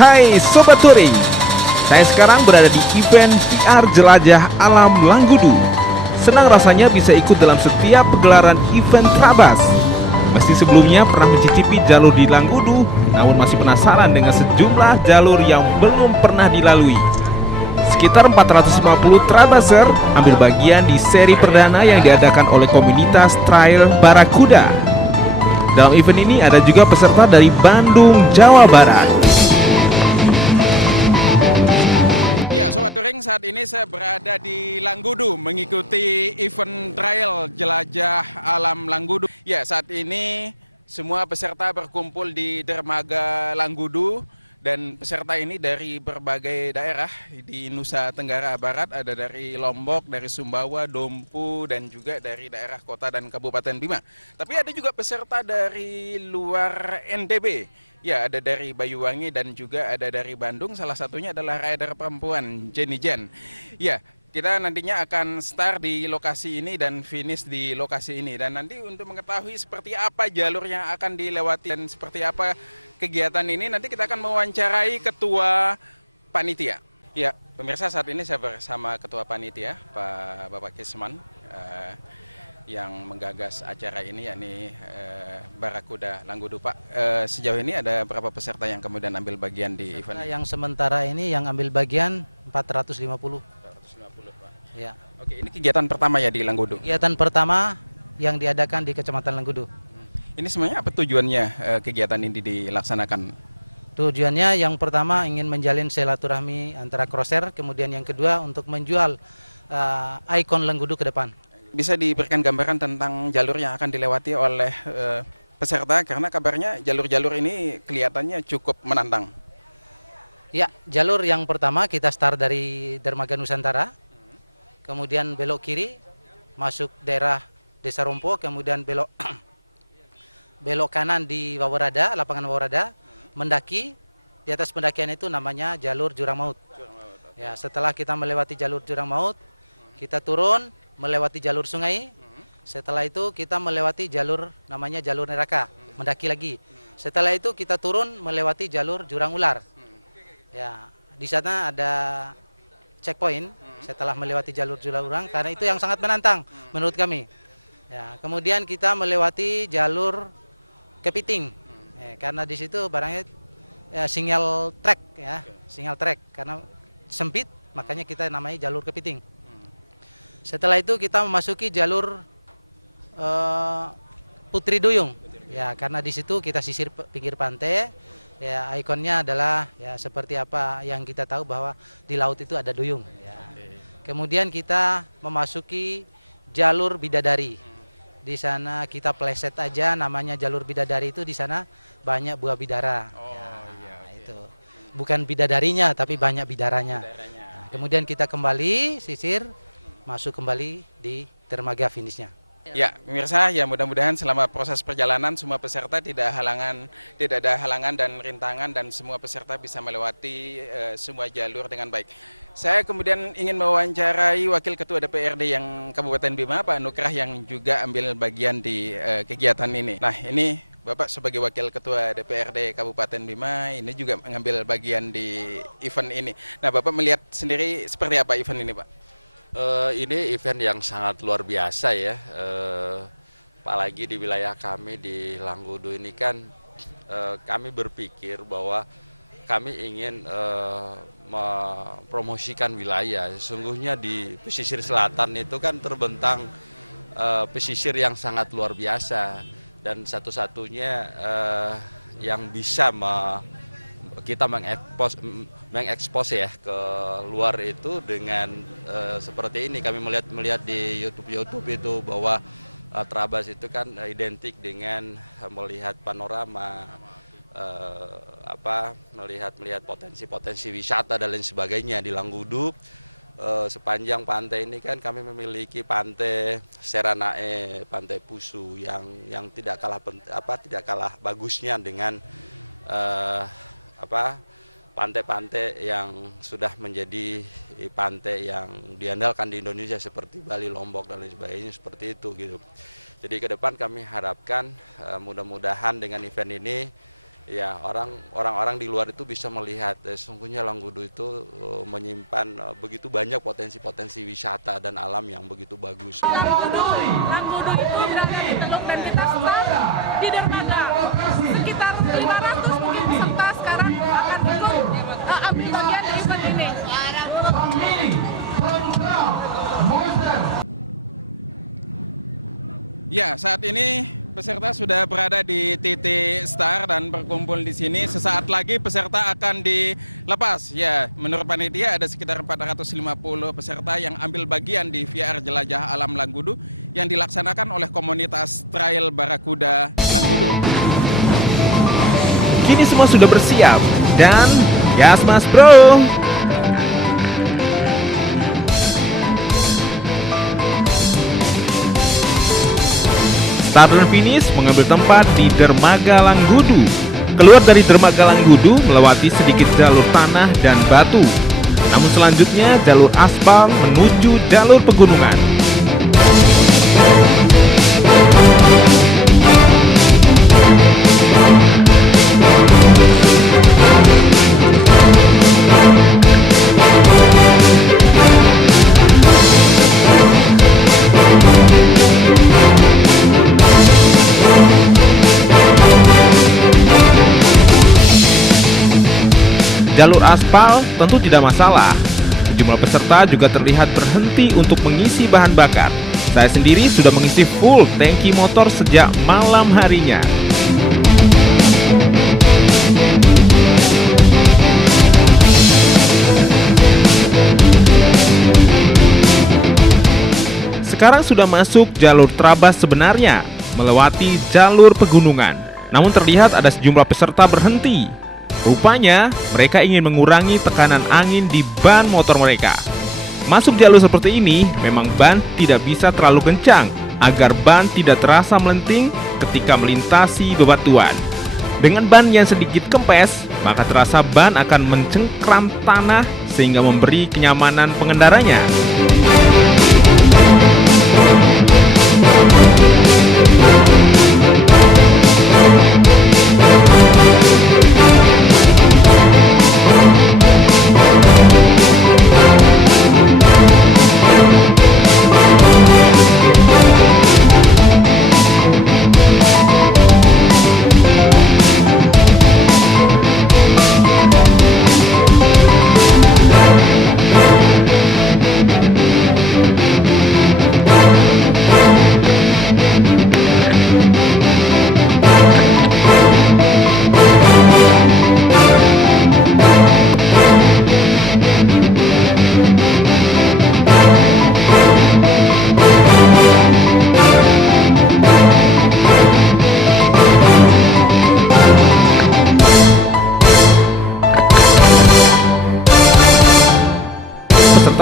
Hai Sobat Touring, saya sekarang berada di event VR Jelajah Alam Langgudu. Senang rasanya bisa ikut dalam setiap pegelaran event Trabas. Meski sebelumnya pernah mencicipi jalur di Langgudu, namun masih penasaran dengan sejumlah jalur yang belum pernah dilalui. Sekitar 450 Trabaser ambil bagian di seri perdana yang diadakan oleh komunitas Trail Barakuda. Dalam event ini ada juga peserta dari Bandung, Jawa Barat. Ya, Sobat Touring, saat ini saya berada di Langgudu mengikuti event trail jelajah alam Langgudu. Ya, saat ini semua peserta berkumpul di dermaga Langgudu dan peserta ini dari berbagai daerah di Nusa Tenggara Barat, ada dari Lombok, dari Sumbawa, Dompu, dan juga dari daerah kota dan Kabupaten Bima. Tapi ada juga peserta dari luar NTB. Ya, ada dari Banyuwangi dan juga ada dari Bandung. Salah satunya adalah rider perempuan Jenny Jen. Ya, kita nantinya akan start di lokasi ini dan finish di lokasi ini. Dan nanti untuk mengetahui seperti apa jalur yang akan dilewati dan seperti apa kegiatan ini, nanti kita akan mewawancarai ketua panitia. Ya, pemirsa, saat ini saya bersama ketua panitia, Pak Bapak Kisman, yang menggagas acara ini, yakni Barakuda Langgudu. Pak, sejauh ini ada berapa peserta yang kemudian ambil bagian di event ini? Yang sementara ini yang ambil bagian 450. 450, Pak. Ya. Oke, ini kegiatan pertama ya di Langgudu? Kegiatan pertama yang diadakan di Kecamatan Langgudu. Ini sebenarnya apa tujuannya kegiatan ini dilaksanakan? Tujuannya yang pertama ingin menjalin silaturahmi antara crosser, kemudian yang kedua untuk menjual ikon Langgudu ke depan. Bisa diberikan gambaran tentang jalur yang akan dilewati oleh peserta, karena kabarnya jalur-jalur ini kelihatannya cukup menantang. Ya, jalur yang pertama kita start dari Dermaga Nusantara, kemudian belok kiri masuk daerah Desa Rompo, kemudian belok belok kanan di Wawarada, lapangan Wawarada, mendaki. Di atas pendakian itu namanya jalur Jurang Maut. Ya, setelah kita melewati jalur Jurang Maut, kita turun melewati jalur sungai. Setelah itu kita melewati jalur namanya jalur neraka, mendaki lagi. Setelah itu kita turun melewati jalur Jurang Ular. Ya, di sana ada checkpoint setelah melewati jalur Jurang Ular, karena itu yang sangat menantang menurut kami. Ya, kemudian kita melewati jalur Kepiting. Karena di situ barangnya single track ya, single track karena sempit, makanya kita namai jalur Kepiting. Setelah itu kita memasuki jalur Putri Duyung, ya karena di situ kita sisir pinggir pantai, ya ikonnya adalah ya seperti apa yang kita tahu bahwa di laut itu ada duyung. Ya. Kemudian kita memasuki jalur Bidadari, di sana kita pleset aja namanya jalur Bidadari, itu di sana banyak buah bidara. Oh, ya, iya, oke. Itu bukan bidadarinya tapi banyak bidaranya. Nah, kemudian kita kembali sisir, masuk kembali di dermaga finishnya. Ya, pemirsa, ya mudah-mudahan selama proses perjalanan semua peserta tidak ada halangan dan rintangan, dan semua peserta bisa melewati semua jalur dengan baik. Saya kemudian ingin mewawancarai Wakil Ketua DPRD yang Kabupaten Bima, Pak Nukrah, yang juga ambil bagian di kegiatan ini. Nah, ini Bapak sebagai Wakil Ketua DPRD Kabupaten Bima ini juga mengambil bagian di event ini. Nah, Bapak melihat sendiri seperti apa event ini, Pak? Ini event yang sangat luar biasa ya, apalagi di wilayah kami di Langgudu ini kan kami berpikir bahwa kami ingin mempromosikan wilayah. Sesungguhnya di pesisir selatan itu kan terbentang pesisir yang sangat luar biasa, dan satu-satunya yang bisa kita mengekspos ya ke luar itu dengan seperti ini. Kami melihat di YouTube itu bahwa Trabas itu kan identik dengan melihat panorama, melihat potensi wisata dan lain sebagainya. Di Langgudu sepanjang pantai ini kan kami memiliki pantai Seranae, pantai Pusu yang tidak kalah bagusnya dengan pantai-pantai yang sudah menjadi pantai yang diandalkan di Indonesia seperti Bali, Lombok dan lain sebagainya, seperti itu gitu. Jadi ke depan kami harapkan mudah-mudahan dengan event ini ya orang-orang di luar itu bisa melihat sesungguhnya Langgudu itu menyimpan begitu banyak potensi-potensi wisata dan alam yang begitu bagus. Langgudu itu berada di Teluk dan kita start di dermaga. Sekitar 500 mungkin peserta sekarang akan ikut ambil bagian di event ini. Ya, saat ini peserta sudah berada di titik start dan berkumpul di sini. Sesaat lagi peserta akan dilepas. Ya, menurut panitia ada sekitar 450 peserta yang ambil bagian di VR Jelajah Alam Langgudu yang dilaksanakan oleh komunitas Trail Barakuda Langgudu. Kini semua sudah bersiap dan gas mas bro. Start dan finish mengambil tempat di Dermaga Langgudu. Keluar dari Dermaga Langgudu melewati sedikit jalur tanah dan batu. Namun selanjutnya jalur aspal menuju jalur pegunungan. Jalur aspal tentu tidak masalah. Sejumlah peserta juga terlihat berhenti untuk mengisi bahan bakar. Saya sendiri sudah mengisi full tangki motor sejak malam harinya. Sekarang sudah masuk jalur trabas sebenarnya, melewati jalur pegunungan. Namun terlihat ada sejumlah peserta berhenti. Rupanya mereka ingin mengurangi tekanan angin di ban motor mereka. Masuk jalur seperti ini memang ban tidak bisa terlalu kencang agar ban tidak terasa melenting ketika melintasi bebatuan. Dengan ban yang sedikit kempes, maka terasa ban akan mencengkram tanah sehingga memberi kenyamanan pengendaranya.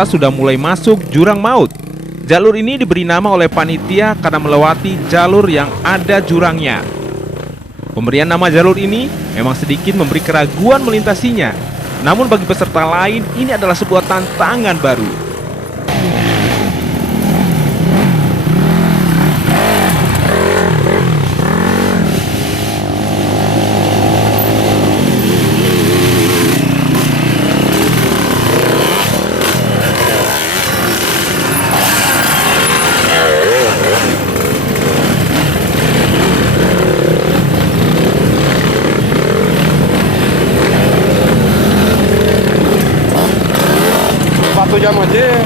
Sudah mulai masuk jurang maut. Jalur ini diberi nama oleh panitia karena melewati jalur yang ada jurangnya. Pemberian nama jalur ini memang sedikit memberi keraguan melintasinya. Namun bagi peserta lain ini adalah sebuah tantangan baru. Satu jam aja.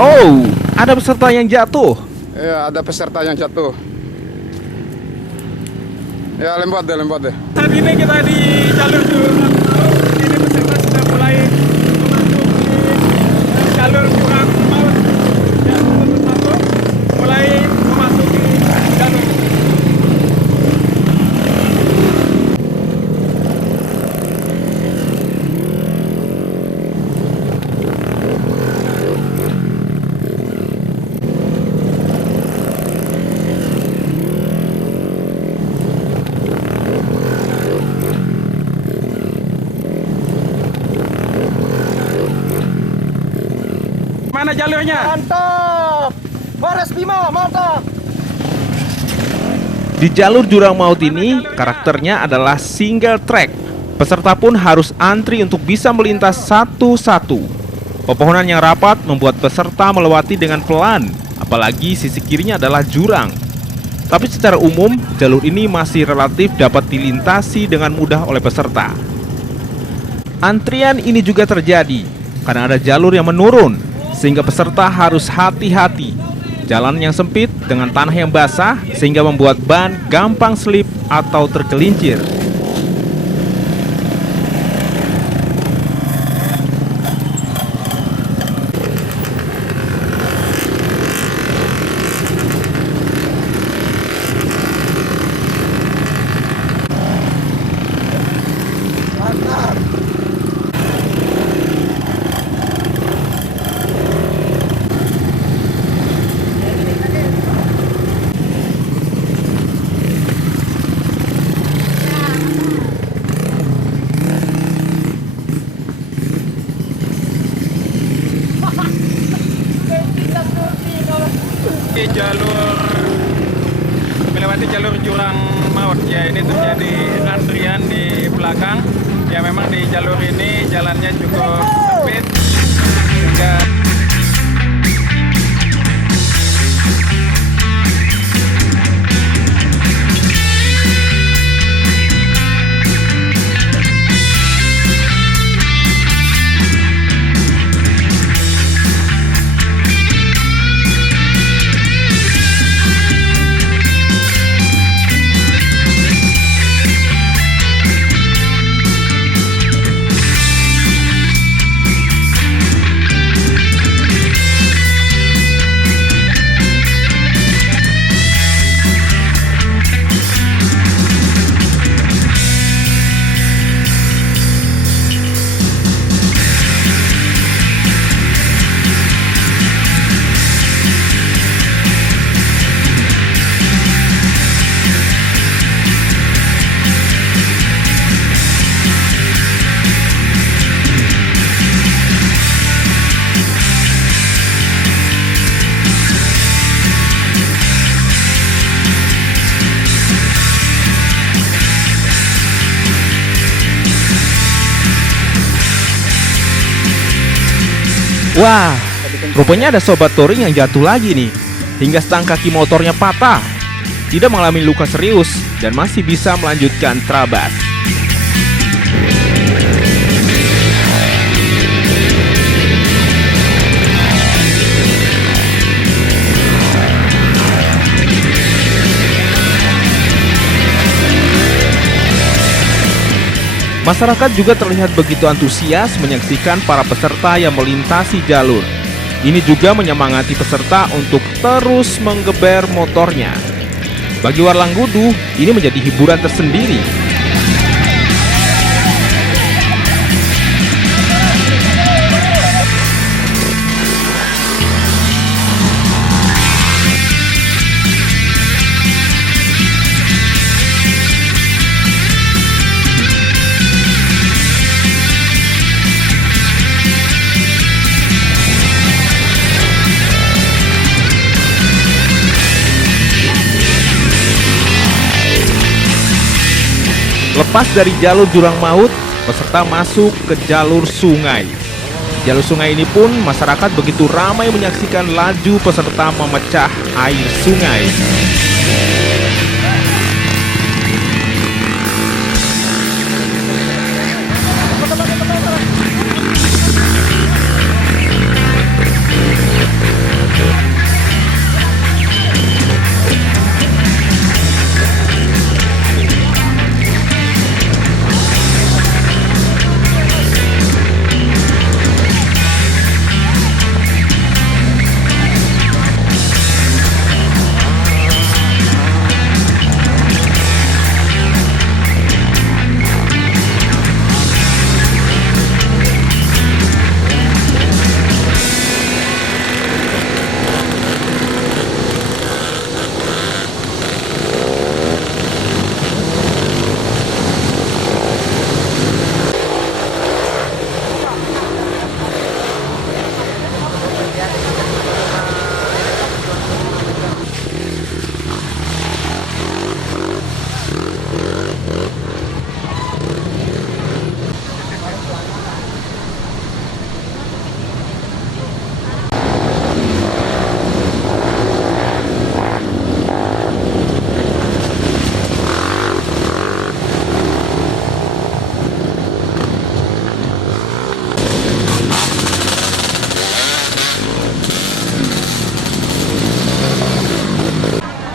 Oh, ada peserta yang jatuh. Ya, ada peserta yang jatuh. Ya, lembat deh. Saat ini kita di jalur jurang maut. Ini peserta sudah mulai memasuki jalur jurang maut. Ya, satu mulai memasuki jalur. Mana jalurnya? Mantap. Baras Bima, mata. Di jalur jurang maut ini, karakternya adalah single track. Peserta pun harus antri untuk bisa melintas satu-satu. Pepohonan yang rapat membuat peserta melewati dengan pelan, apalagi sisi kirinya adalah jurang. Tapi secara umum, jalur ini masih relatif dapat dilintasi dengan mudah oleh peserta. Antrian ini juga terjadi karena ada jalur yang menurun, sehingga peserta harus hati-hati. Jalan yang sempit dengan tanah yang basah sehingga membuat ban gampang slip atau tergelincir. Di melewati jalur jurang maut ya, ini terjadi antrian di belakang ya. Memang di jalur ini jalannya cukup sempit sehingga Wah, rupanya ada sobat touring yang jatuh lagi nih, hingga stang kaki motornya patah. Tidak mengalami luka serius dan masih bisa melanjutkan trabas. Masyarakat juga terlihat begitu antusias menyaksikan para peserta yang melintasi jalur. Ini juga menyemangati peserta untuk terus menggeber motornya. Bagi warlang Gudu, ini menjadi hiburan tersendiri. Lepas dari jalur jurang maut, peserta masuk ke jalur sungai. Jalur sungai ini pun masyarakat begitu ramai menyaksikan laju peserta memecah air sungai.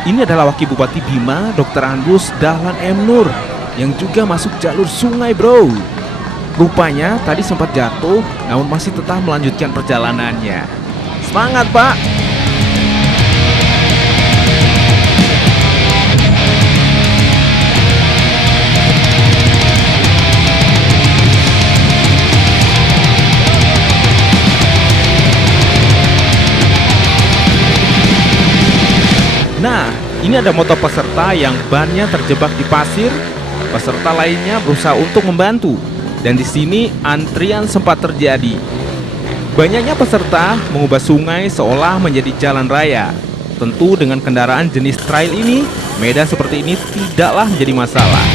ini adalah Wakil Bupati Bima, Dr. Agus Dahlan M. Nur, yang juga masuk jalur sungai, bro. Rupanya tadi sempat jatuh, namun masih tetap melanjutkan perjalanannya. Semangat, Pak! Nah, ini ada motor peserta yang bannya terjebak di pasir. Peserta lainnya berusaha untuk membantu. Dan di sini antrian sempat terjadi. Banyaknya peserta mengubah sungai seolah menjadi jalan raya. Tentu dengan kendaraan jenis trail ini, medan seperti ini tidaklah menjadi masalah.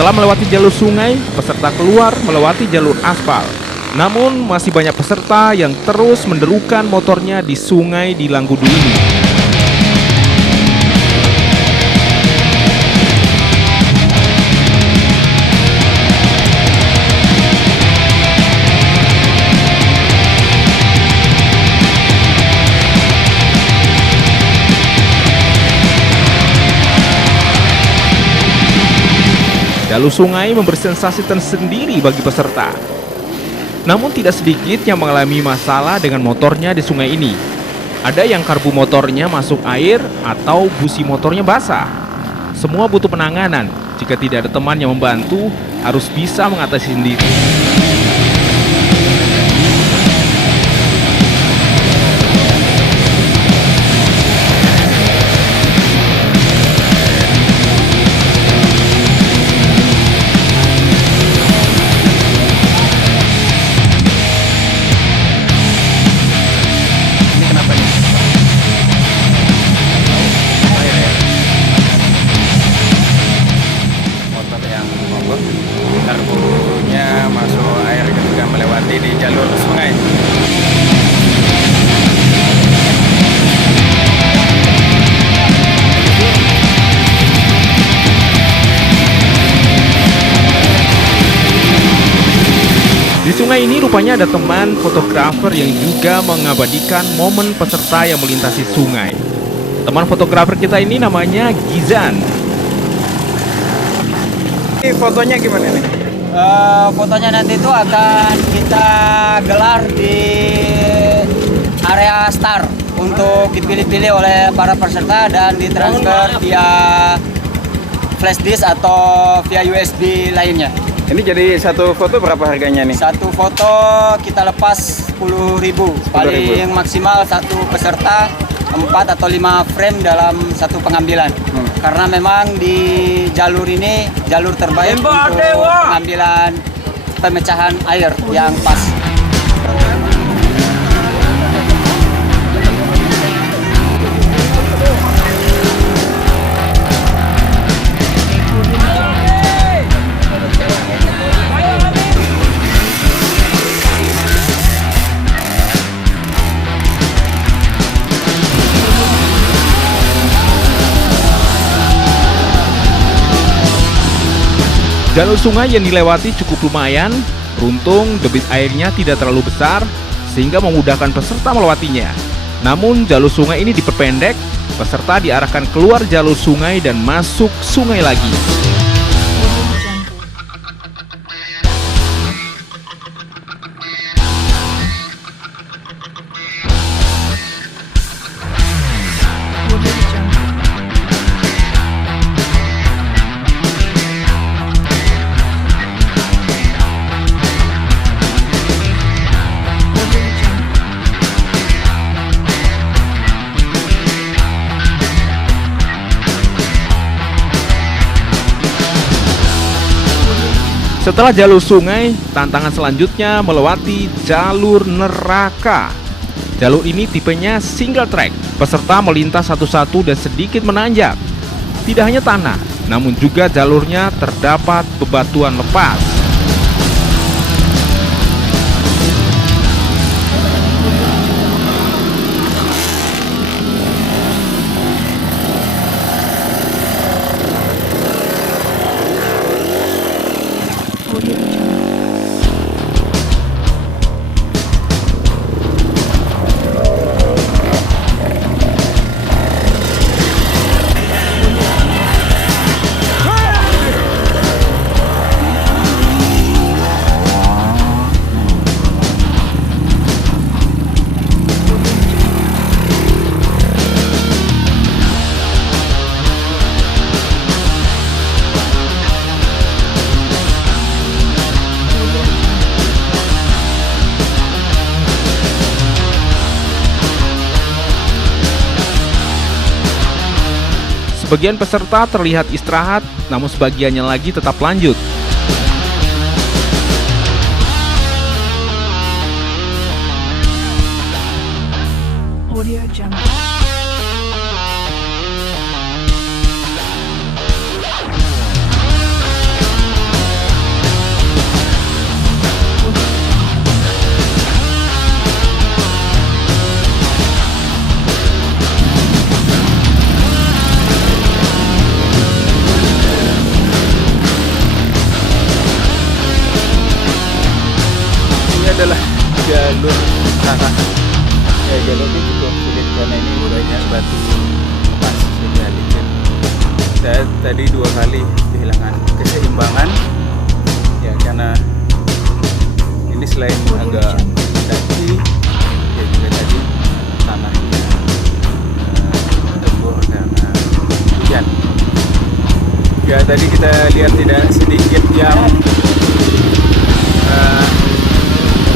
Setelah melewati jalur sungai, peserta keluar melewati jalur aspal. Namun masih banyak peserta yang terus menderukan motornya di sungai di Langgudu ini. Jalur sungai memberi sensasi tersendiri bagi peserta. Namun tidak sedikit yang mengalami masalah dengan motornya di sungai ini. Ada yang karbu motornya masuk air atau busi motornya basah. Semua butuh penanganan. Jika tidak ada teman yang membantu, harus bisa mengatasi sendiri. Karbunya masuk air ketika melewati di jalur sungai. Di sungai ini rupanya ada teman fotografer yang juga mengabadikan momen peserta yang melintasi sungai. Teman fotografer kita ini namanya Gizan. Ini fotonya gimana nih? Fotonya nanti itu akan kita gelar di area start untuk dipilih-pilih oleh para peserta dan ditransfer via flash disk atau via USB lainnya. Ini jadi satu foto berapa harganya nih? Satu foto kita lepas 10.000. Paling maksimal satu peserta 4 atau 5 frame dalam satu pengambilan. Karena memang di jalur ini jalur terbaik untuk pengambilan pemecahan air yang pas. Jalur sungai yang dilewati cukup lumayan, beruntung debit airnya tidak terlalu besar sehingga memudahkan peserta melewatinya. Namun jalur sungai ini diperpendek, peserta diarahkan keluar jalur sungai dan masuk sungai lagi. Setelah jalur sungai, tantangan selanjutnya melewati jalur neraka. Jalur ini tipenya single track. Peserta melintas satu-satu dan sedikit menanjak. Tidak hanya tanah, namun juga jalurnya terdapat bebatuan lepas. Sebagian peserta terlihat istirahat, namun sebagiannya lagi tetap lanjut. Audio Jungle. Adalah jalur tanah. Ya, jalur ini cukup sulit karena ini banyak batu lepas saja licin. Saya tadi 2 kali kehilangan keseimbangan ya, karena ini selain agak mendaki dan juga tadi tanahnya gembur karena hujan. Ya, tadi kita lihat tidak sedikit jam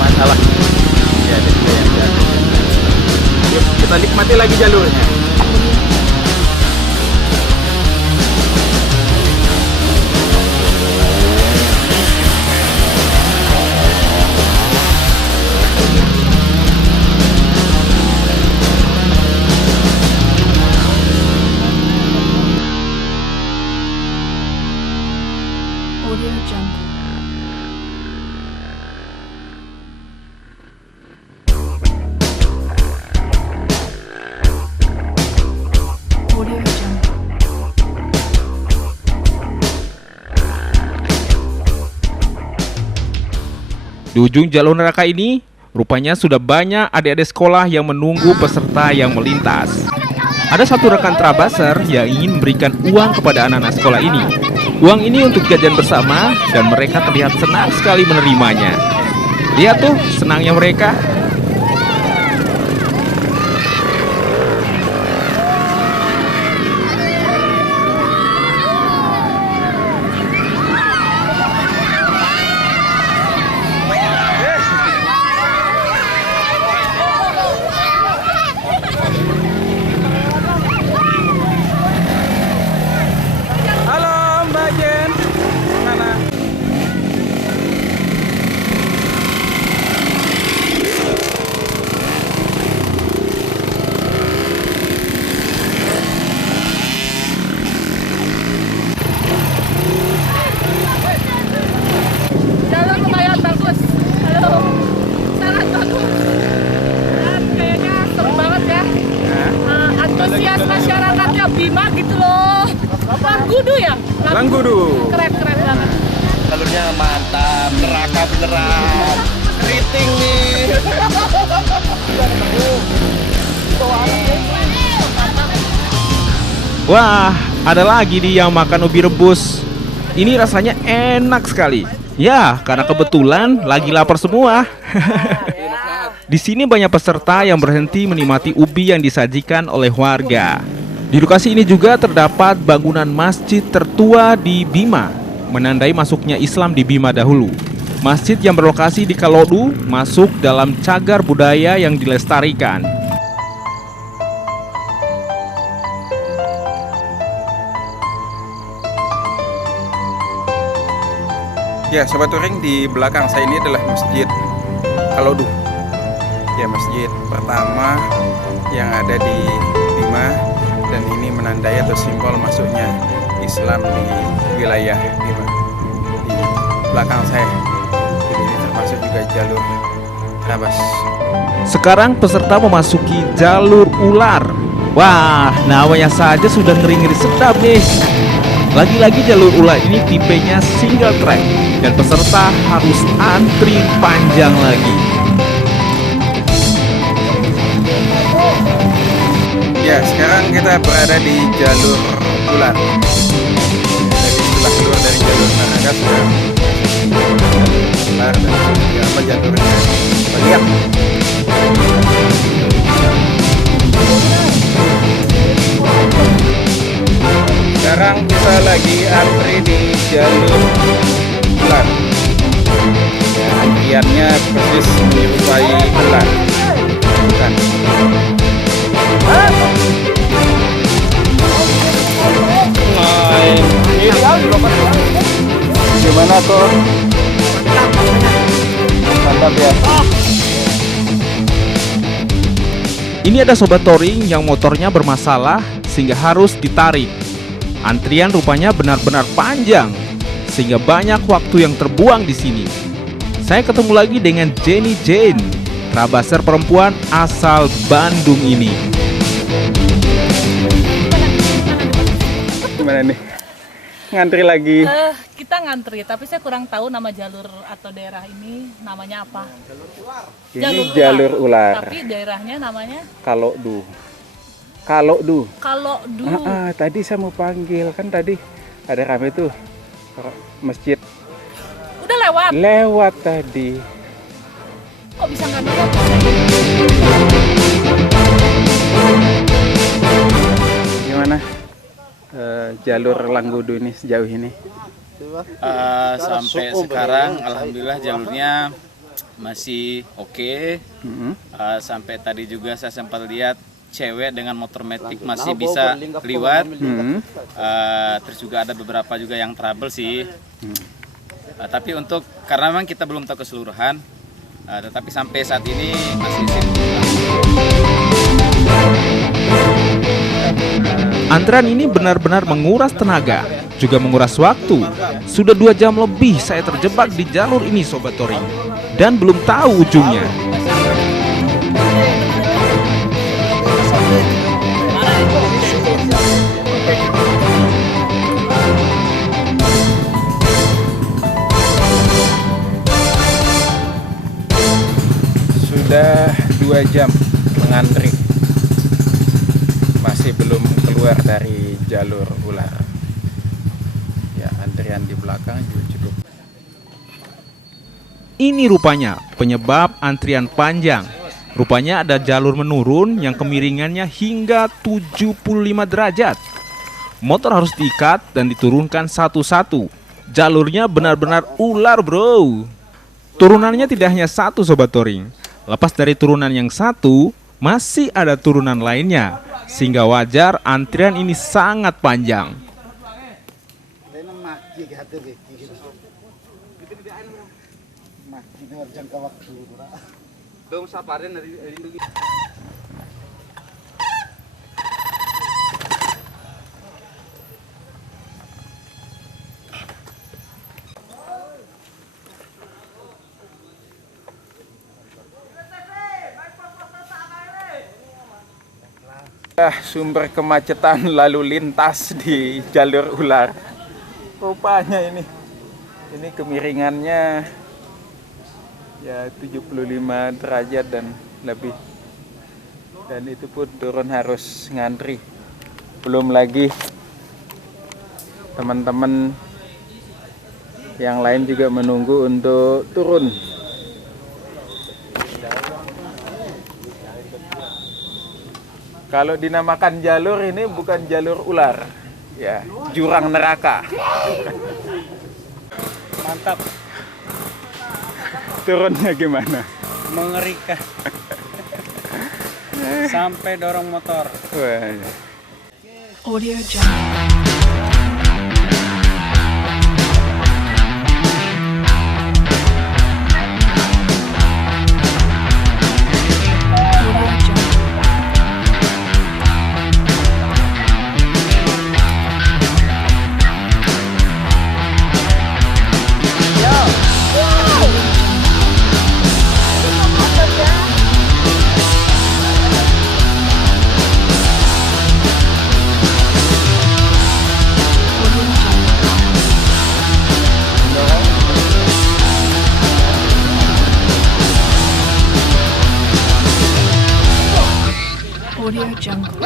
masalah ya, ada juga yang jatuh. Yuk kita nikmati lagi jalurnya. Audio Jungle. Audio Jungle. Di ujung jalur neraka ini, rupanya sudah banyak adik-adik sekolah yang menunggu peserta yang melintas. Ada satu rekan Trabaser yang ingin memberikan uang kepada anak-anak sekolah ini. Uang ini untuk jajan bersama dan mereka terlihat senang sekali menerimanya. Lihat tuh, senangnya mereka. Jalur lumayan bagus. Halo. Sangat bagus. Dan kayaknya seru banget ya. Antusias masyarakatnya Bima gitu loh. Langgudu ya? Langgudu. Keren banget. Jalurnya mantap, neraka beneran. Keriting nih. Wah, ada lagi nih yang makan ubi rebus. Ini rasanya enak sekali. Ya, karena kebetulan lagi lapar semua. Di sini banyak peserta yang berhenti menikmati ubi yang disajikan oleh warga. Di lokasi ini juga terdapat bangunan masjid tertua di Bima, menandai masuknya Islam di Bima dahulu. Masjid yang berlokasi di Kalodu masuk dalam cagar budaya yang dilestarikan. Ya, Sobat Touring, di belakang saya ini adalah Masjid Kalodu. Ya, masjid pertama yang ada di Bima, dan ini menandai atau simbol masuknya Islam di wilayah Bima. Di belakang saya ini termasuk juga jalur Trabas. Sekarang peserta memasuki jalur ular. Wah, namanya saja sudah ngeri-ngeri sedap nih. Lagi-lagi jalur ular ini tipenya single track dan peserta harus antri panjang lagi. Ya, sekarang kita berada di jalur ular. Jadi setelah keluar dari jalur Nanaga sekarang ular dan apa jalurnya? Lihat. Sekarang kita lagi antri di jalur ular. Ya, antriannya persis menyerupai ular. Bukan. Gimana kok? Mantap ya. Ini ada sobat touring yang motornya bermasalah sehingga harus ditarik. Antrian rupanya benar-benar panjang sehingga banyak waktu yang terbuang di sini. Saya ketemu lagi dengan Jenny Jane, trabaser perempuan asal Bandung ini. Gimana nih? Ngantri lagi. Kita ngantri, tapi saya kurang tahu nama jalur atau daerah ini namanya apa. Ini jalur ular. Tapi daerahnya namanya Kalokdu. Tadi saya mau panggil, kan tadi ada rame tuh masjid. udah lewat. Lewat tadi. Kok bisa nggak lewat? Gimana jalur Langgudu ini sejauh ini? Sampai sekarang alhamdulillah jalurnya masih oke. Sampai tadi juga saya sempat lihat cewek dengan motor metik masih bisa lewat. Terus juga ada beberapa juga yang trouble sih. Tapi untuk karena memang kita belum tahu keseluruhan, tetapi sampai saat ini masih Antrean ini benar-benar menguras tenaga, juga menguras waktu. Sudah 2 jam lebih saya terjebak di jalur ini Sobat Touring, dan belum tahu ujungnya. Sudah 2 jam mengantri, masih belum keluar dari jalur ular. Ya, antrian di belakang juga cukup. Ini rupanya penyebab antrian panjang. Rupanya ada jalur menurun yang kemiringannya hingga 75 derajat. Motor harus diikat dan diturunkan satu-satu. Jalurnya benar-benar ular, bro. Turunannya tidak hanya satu Sobat Touring. Lepas dari turunan yang satu, masih ada turunan lainnya, sehingga wajar antrian ini sangat panjang. Sumber kemacetan lalu lintas di jalur ular. Rupanya ini kemiringannya ya 75 derajat dan lebih. Dan itu pun turun harus ngantri. Belum lagi teman-teman yang lain juga menunggu untuk turun. Kalau dinamakan jalur ini bukan jalur ular, ya jurang neraka. mantap, Turunnya gimana? mengerikan. Sampai dorong motor. Wah. Audio Jungle. Audio Jungle.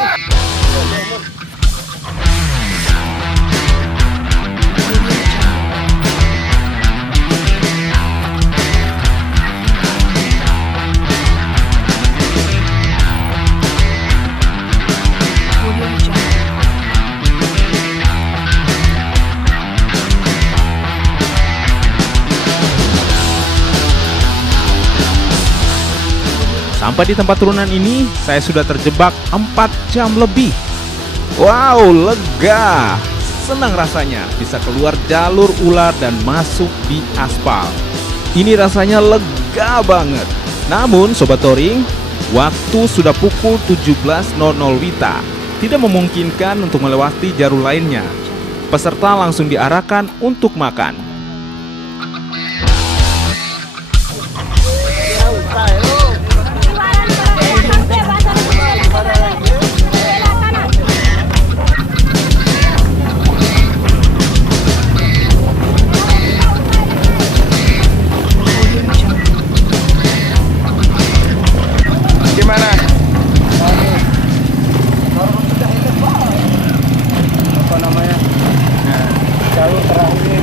Sampai di tempat turunan ini, saya sudah terjebak 4 jam lebih. Wow, lega. Senang rasanya bisa keluar jalur ular dan masuk di aspal. Ini rasanya lega banget. Namun, Sobat Touring, waktu sudah pukul 17.00 WITA. Tidak memungkinkan untuk melewati jalur lainnya. Peserta langsung diarahkan untuk makan. Gimana? Apa namanya? Jalur terakhir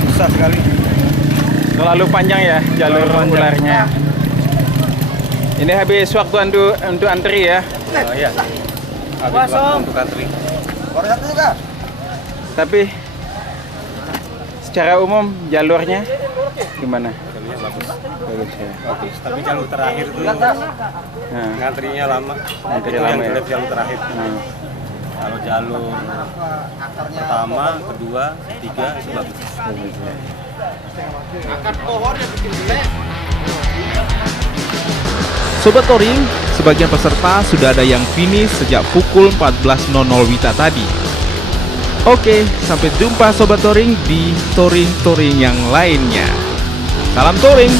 susah sekali. Terlalu panjang ya jalur ularnya. Ini habis waktu untuk antri ya. Oh iya. Habis waktu untuk antri. Tapi secara umum jalurnya gimana? Jalurnya bagus. Bagus ya. Bagus. Tapi jalur terakhir tuh ngantrinya lama. Ngantri Itu lama yang ya? jelek jalur terakhir. Kalau jalur pertama, kedua, ketiga itu bagus. Sobat Touring, sebagian peserta sudah ada yang finish sejak pukul 14.00 WITA tadi. Oke, sampai jumpa Sobat Touring di touring-touring yang lainnya. Salam touring!